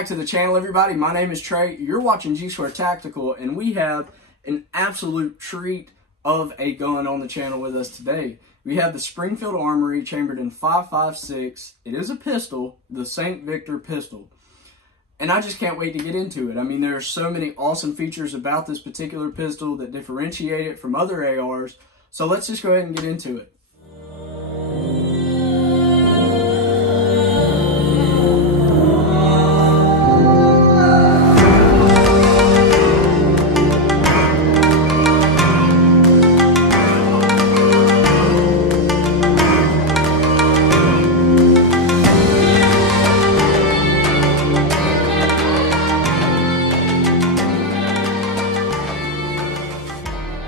back to the channel, everybody. My name is Trey. You're watching G-Square Tactical, and we have an absolute treat of a gun on the channel with us today. We have the Springfield Armory chambered in 5.56. It is a pistol, the St. Victor pistol. And I just can't wait to get into it. I mean, there are so many awesome features about this particular pistol that differentiate it from other ARs. So let's just go ahead and get into it.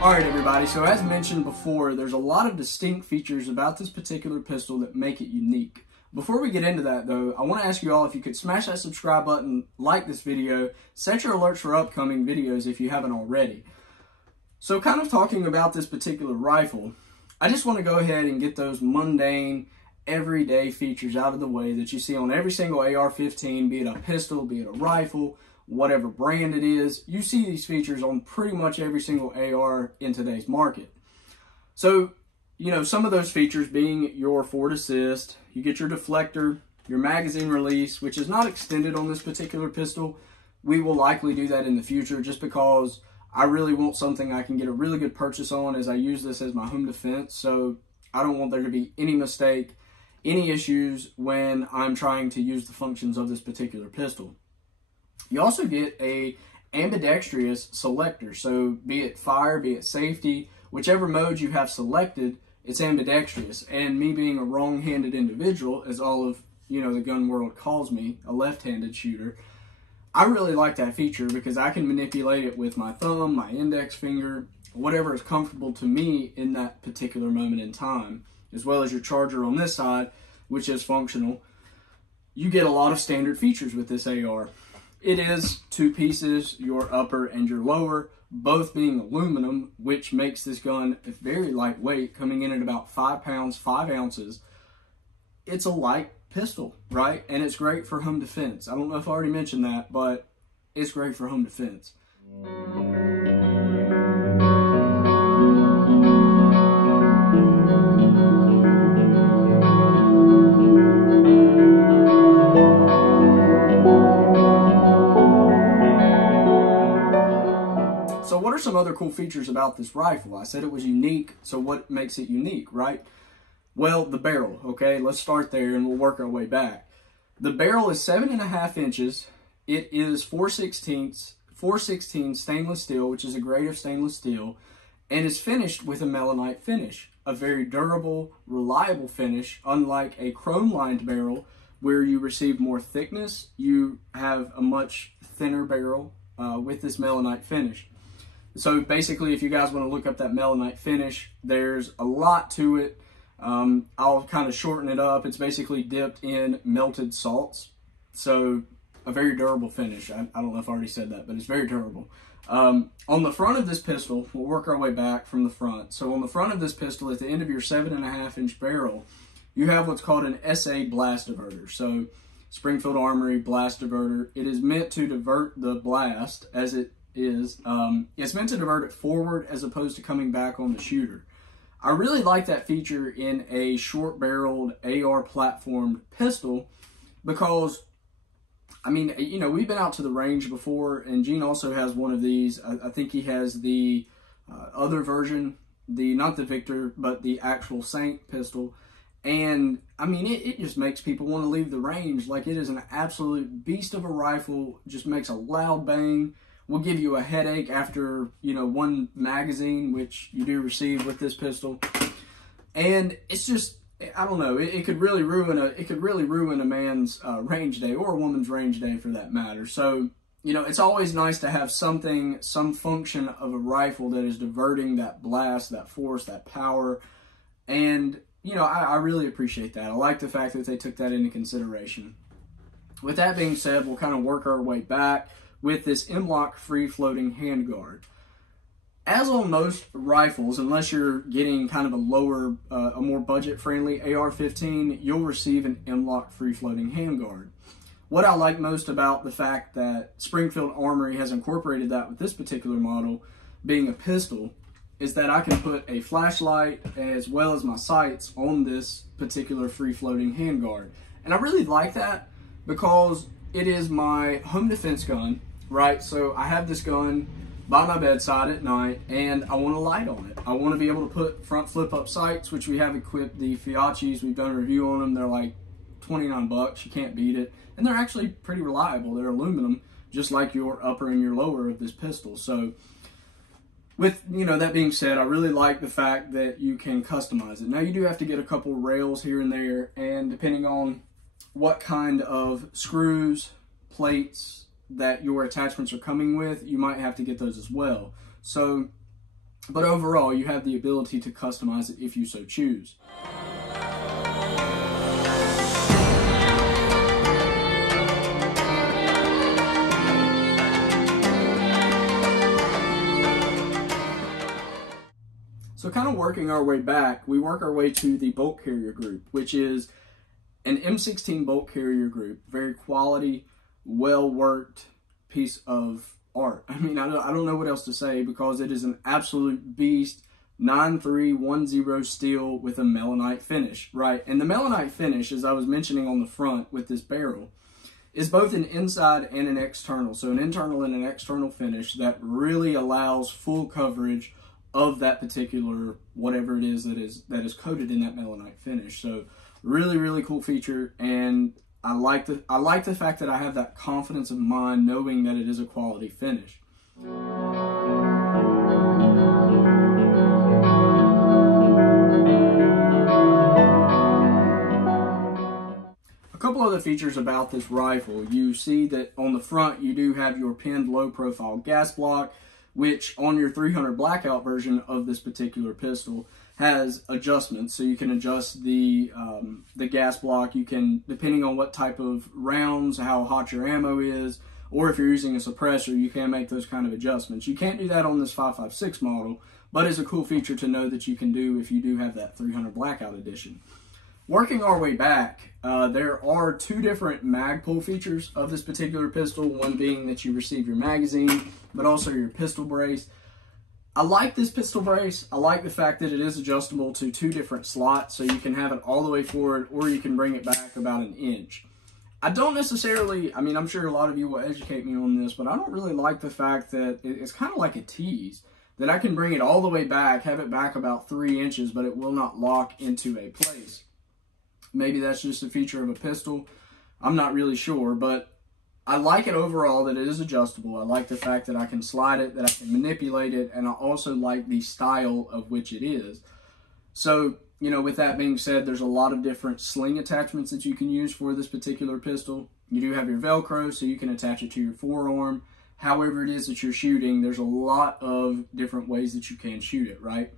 Alright everybody, so as mentioned before, there's a lot of distinct features about this particular pistol that make it unique. Before we get into that though, I want to ask you all if you could smash that subscribe button, like this video, set your alerts for upcoming videos if you haven't already. So kind of talking about this particular rifle, I just want to go ahead and get those mundane, everyday features out of the way that you see on every single AR-15, be it a pistol, be it a rifle, whatever brand it is. You see these features on pretty much every single AR in today's market. So, you know, some of those features being your forward assist, you get your deflector, your magazine release, which is not extended on this particular pistol. We will likely do that in the future just because I really want something I can get a really good purchase on, as I use this as my home defense. So I don't want there to be any mistake, any issues when I'm trying to use the functions of this particular pistol. You also get a ambidextrous selector, so be it fire, be it safety, whichever mode you have selected, it's ambidextrous. And me being a wrong-handed individual, as all of the gun world calls me, a left-handed shooter, I really like that feature because I can manipulate it with my thumb, my index finger, whatever is comfortable to me in that particular moment in time, as well as your charger on this side, which is functional. You get a lot of standard features with this AR. It is two pieces, your upper and your lower, both being aluminum, which makes this gun very lightweight, coming in at about 5 pounds, 5 ounces. It's a light pistol, right? And it's great for home defense. I don't know if I already mentioned that, but it's great for home defense. So what are some other cool features about this rifle? I said it was unique, so what makes it unique, right? Well, the barrel, okay? Let's start there and we'll work our way back. The barrel is 7.5 inches. It is 4/16 stainless steel, which is a grade of stainless steel, and is finished with a melanite finish. A very durable, reliable finish, unlike a chrome-lined barrel where you receive more thickness. You have a much thinner barrel with this melanite finish. So basically, if you guys want to look up that melanite finish, there's a lot to it. I'll kind of shorten it up. It's basically dipped in melted salts. So a very durable finish. I don't know if I already said that, but it's very durable. On the front of this pistol, we'll work our way back from the front. So on the front of this pistol, at the end of your 7.5 inch barrel, you have what's called an SA blast diverter. So Springfield Armory blast diverter. It is meant to divert the blast as it is. It's meant to divert it forward as opposed to coming back on the shooter. I really like that feature in a short-barreled AR platformed pistol because, I mean, we've been out to the range before, and Gene also has one of these. I think he has the other version, not the Victor, but the actual Saint pistol. And, I mean, it just makes people want to leave the range. Like, it is an absolute beast of a rifle, just makes a loud bang. Will give you a headache after, one magazine, which you do receive with this pistol. And it's just, I don't know, it could really ruin a man's range day, or a woman's range day for that matter. So, it's always nice to have some function of a rifle that is diverting that blast, that force, that power. And, I really appreciate that. I like the fact that they took that into consideration. With that being said, we'll kind of work our way back with this M-LOK free-floating handguard. As on most rifles, unless you're getting kind of a more budget-friendly AR-15, you'll receive an M-LOK free-floating handguard. what I like most about the fact that Springfield Armory has incorporated that with this particular model being a pistol is that I can put a flashlight as well as my sights on this particular free-floating handguard. And I really like that because it is my home defense gun, right? So I have this gun by my bedside at night and I want a light on it. I want to be able to put front flip-up sights, which we have equipped the Fiatchis. We've done a review on them. They're like 29 bucks. You can't beat it. And they're actually pretty reliable. They're aluminum, just like your upper and your lower of this pistol. So with, that being said, I really like the fact that you can customize it. Now, you do have to get a couple rails here and there, and depending on what kind of screws, plates that your attachments are coming with, you might have to get those as well. So, but overall, you have the ability to customize it if you so choose. So kind of working our way back, we work our way to the bolt carrier group, which is an M16 bolt carrier group. Very quality, well-worked piece of art. I mean, I don't know what else to say because it is an absolute beast. 9310 steel with a melanite finish, right? And the melanite finish, as I was mentioning on the front with this barrel, is both an inside and an external. So an internal and an external finish that really allows full coverage of that particular whatever it is that is coated in that melanite finish. So really, really cool feature, and I like the fact that I have that confidence of mind knowing that it is a quality finish. A couple other features about this rifle. You see that on the front you do have your pinned low profile gas block, which on your 300 blackout version of this particular pistol has adjustments. So you can adjust the gas block. You can, depending on what type of rounds, how hot your ammo is, or if you're using a suppressor, you can make those kind of adjustments. You can't do that on this 5.56 model, but it's a cool feature to know that you can do if you do have that 300 blackout edition. Working our way back, there are two different mag pull features of this particular pistol, one being that you receive your magazine, but also your pistol brace. I like this pistol brace. I like the fact that it is adjustable to two different slots, so you can have it all the way forward or you can bring it back about an inch. I don't necessarily, I mean, I'm sure a lot of you will educate me on this, but I don't really like the fact that it's kind of like a tease, that I can bring it all the way back, have it back about 3 inches, but it will not lock into a place. Maybe that's just a feature of a pistol. I'm not really sure, but I like it overall that it is adjustable. I like the fact that I can slide it, that I can manipulate it, and I also like the style of which it is. So, with that being said, there's a lot of different sling attachments that you can use for this particular pistol. You do have your Velcro, so you can attach it to your forearm. However it is that you're shooting, there's a lot of different ways that you can shoot it, right?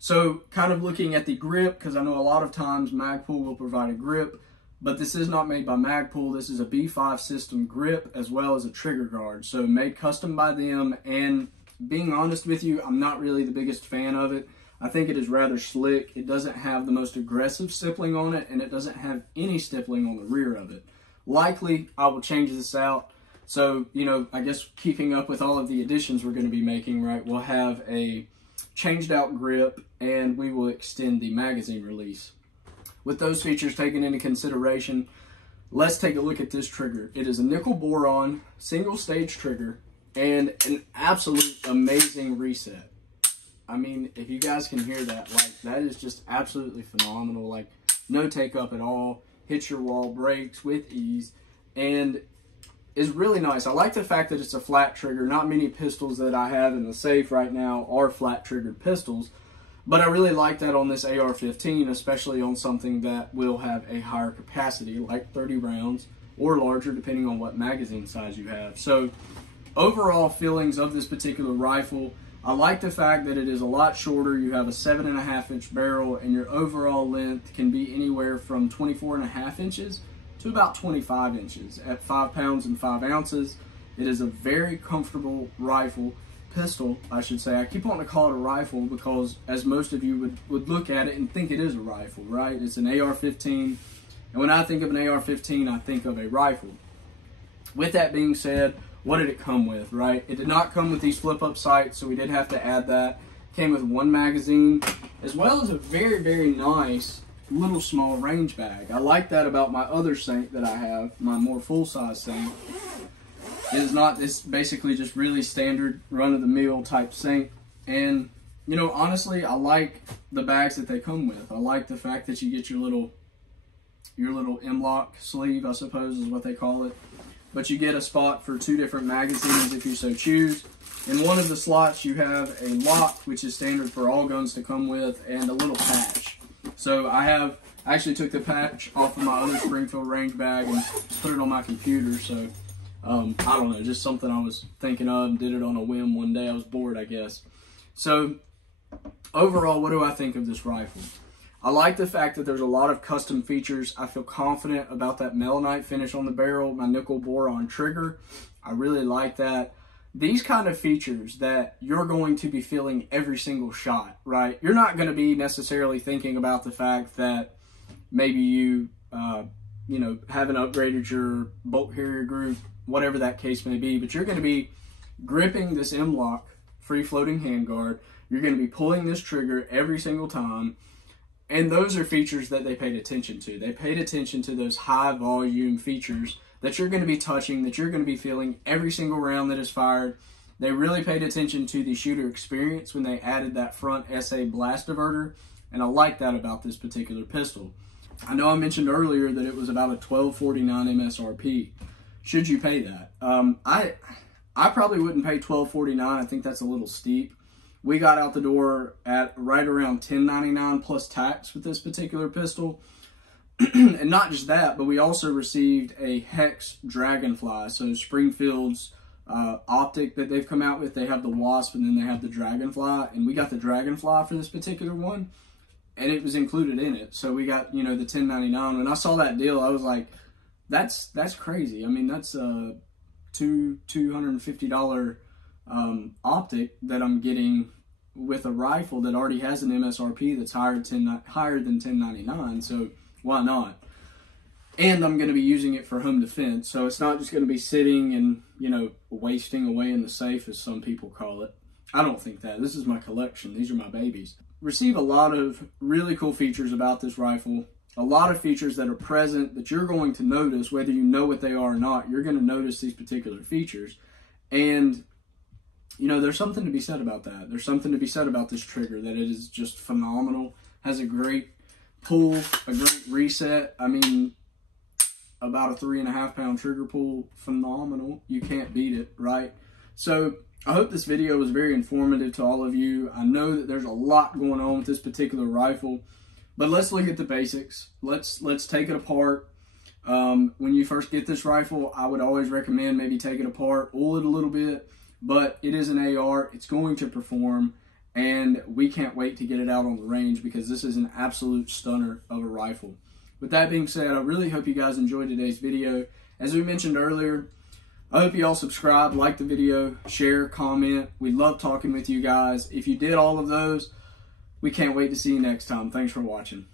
So kind of looking at the grip, because I know a lot of times Magpul will provide a grip, but this is not made by Magpul. This is a B5 system grip as well as a trigger guard. So made custom by them, and being honest with you, I'm not really the biggest fan of it. I think it is rather slick. It doesn't have the most aggressive stippling on it, and it doesn't have any stippling on the rear of it. Likely, I will change this out. So, I guess keeping up with all of the additions we're going to be making, right, we'll have a changed out grip, and we will extend the magazine release. With those features taken into consideration, let's take a look at this trigger. It is a nickel boron single stage trigger and an absolute amazing reset. I mean, if you guys can hear that, that is just absolutely phenomenal. No take up at all, hits your wall, breaks with ease, and is really nice. I like the fact that it's a flat trigger. Not many pistols that I have in the safe right now are flat triggered pistols, but I really like that on this AR-15, especially on something that will have a higher capacity, like 30 rounds or larger, depending on what magazine size you have. So overall feelings of this particular rifle, I like the fact that it is a lot shorter. You have a 7.5-inch barrel, and your overall length can be anywhere from 24.5 inches to about 25 inches at 5 pounds and 5 ounces. It is a very comfortable pistol, I should say. I keep wanting to call it a rifle because, as most of you would look at it and think it is a rifle, right? It's an AR-15, and when I think of an AR-15, I think of a rifle. With that being said, what did it come with, right? It did not come with these flip-up sights, so we did have to add that. It came with one magazine, as well as a very, very nice little small range bag. I like that about my other sink that I have, my more full-size sink. It's basically just really standard run-of-the-mill type sink. And, you know, honestly, I like the bags that they come with. I like the fact that you get your little M-lock sleeve, I suppose is what they call it. But you get a spot for 2 different magazines if you so choose. In one of the slots, you have a lock, which is standard for all guns to come with, and a little patch. So I actually took the patch off of my other Springfield range bag and put it on my computer. So I don't know, just something I was thinking of and did it on a whim one day. I was bored, I guess. So overall, what do I think of this rifle? I like the fact that there's a lot of custom features. I feel confident about that melanite finish on the barrel, my nickel boron trigger. I really like that. These kind of features that you're going to be feeling every single shot, right? You're not going to be necessarily thinking about the fact that maybe you know, haven't upgraded your bolt carrier group, whatever that case may be, but you're going to be gripping this M-lock free floating handguard. You're going to be pulling this trigger every single time. And those are features that they paid attention to. They paid attention to those high volume features that you're going to be touching, that you're going to be feeling every single round that is fired. They really paid attention to the shooter experience when they added that front SA blast diverter. And I like that about this particular pistol. I know I mentioned earlier that it was about a $12.49 MSRP. Should you pay that? I probably wouldn't pay $12.49. I think that's a little steep. We got out the door at right around $10.99 plus tax with this particular pistol. And not just that, but we also received a Hex Dragonfly. So Springfield's optic that they've come out with, they have the Wasp and then they have the Dragonfly. And we got the Dragonfly for this particular one, and it was included in it. So we got, you know, the $10.99. When I saw that deal, I was like, that's crazy. I mean, that's a $250 optic that I'm getting with a rifle that already has an MSRP that's higher than $10.99. So why not? And I'm going to be using it for home defense, so it's not just going to be sitting and, you know, wasting away in the safe, as some people call it. I don't think that. This is my collection. These are my babies. Receive a lot of really cool features about this rifle. A lot of features that are present that you're going to notice, whether you know what they are or not. You're going to notice these particular features. And, you know, there's something to be said about that. There's something to be said about this trigger, that it is just phenomenal. Has a great pull, a great reset. I mean, about a 3.5 pound trigger pull, phenomenal. You can't beat it, right? So I hope this video was very informative to all of you. I know that there's a lot going on with this particular rifle, but let's look at the basics. Let's take it apart. When you first get this rifle, I would always recommend maybe take it apart, oil it a little bit, but it is an AR. It's going to perform, and we can't wait to get it out on the range because this is an absolute stunner of a rifle. With that being said, I really hope you guys enjoyed today's video. As we mentioned earlier, I hope you all subscribe, like the video, share, comment. We love talking with you guys. If you did all of those, we can't wait to see you next time. Thanks for watching.